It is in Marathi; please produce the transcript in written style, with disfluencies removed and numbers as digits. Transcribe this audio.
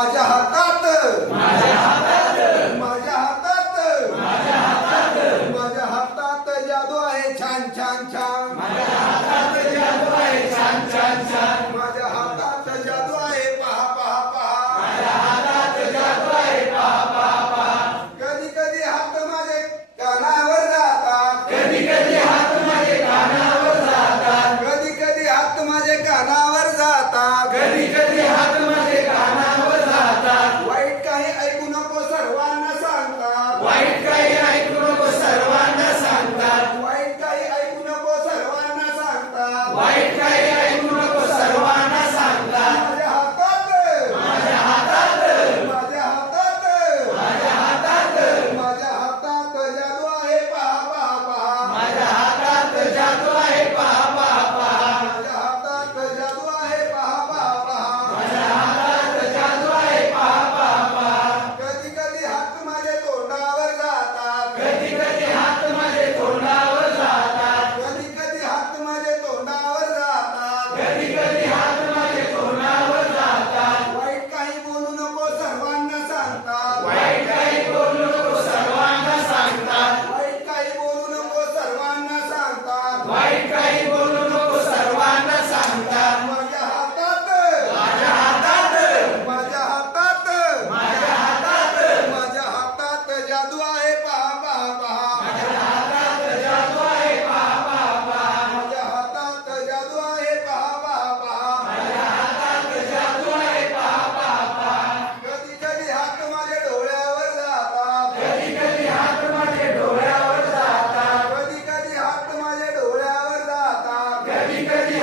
माझ्या हातात माझ्या हातात माझ्या हातात माझ्या हातात माझ्या हातात जादू आहे छान छान छान माझ्या हातात जादू आहे छान छान छान माझ्या हातात जादू आहे पहा पहा पहा माझ्या हातात जादू आहे पहा पहा पहा कधी कधी हात माझे कानावर जातात कधी कधी हात माझे कानावर जातात कधी कधी हात माझे कानावर जातात कधी कधी हात माझे कानावर जातात वाईट काही ऐकू नको सर्वांना सांगतात वाईट काही ऐकू नको सर्वांना सांगतात वाईट काही ऐकू नको सर्वांना सांगतात वाईट काही ऐकू नको सर्वांना सांगतात माझ्या हातात माझ्या हातात माझ्या हातात माझ्या हातात माझ्या हातात जादू आहे पहा पहा पहा माझ्या हातात जादू आहे पहा पहा पहा माझ्या हातात जादू आहे पहा पहा पहा माझ्या हातात जादू आहे पहा पहा पहा कधी कधी हात माझे तोंडावर जातात कधी कधी हात माझे तोंडावर जातात कधी कधी हात माझे तोंडावर जातात कधी कधी हात माझे तोंडावर जातात वाईट काही बोलू नको सर्वांना सांगतात वाईट काही बोलू नको सर्वांना सांगतात वाईट काही बोलू नको सर्वांना सांगतात वाईट काही बोलू नको सर्वांना सांगतात माझ्या हातात माझ्या हातात माझ्या हातात माझ्या हातात माझ्या हातात जादू आहे पहा पहा पहा माझ्या हातात जादू आहे पहा पहा पहा माझ्या हातात जादू आहे पहा पहा पहा माझ्या हातात जादू आहे पहा पहा पहा कधी कधी हात माझ्या डोळ्यावर जातात कधी कधी हात माझे डोळ्यावर जातात कधी कधी हात माझ्या डोळ्यावर जातात कधी कधी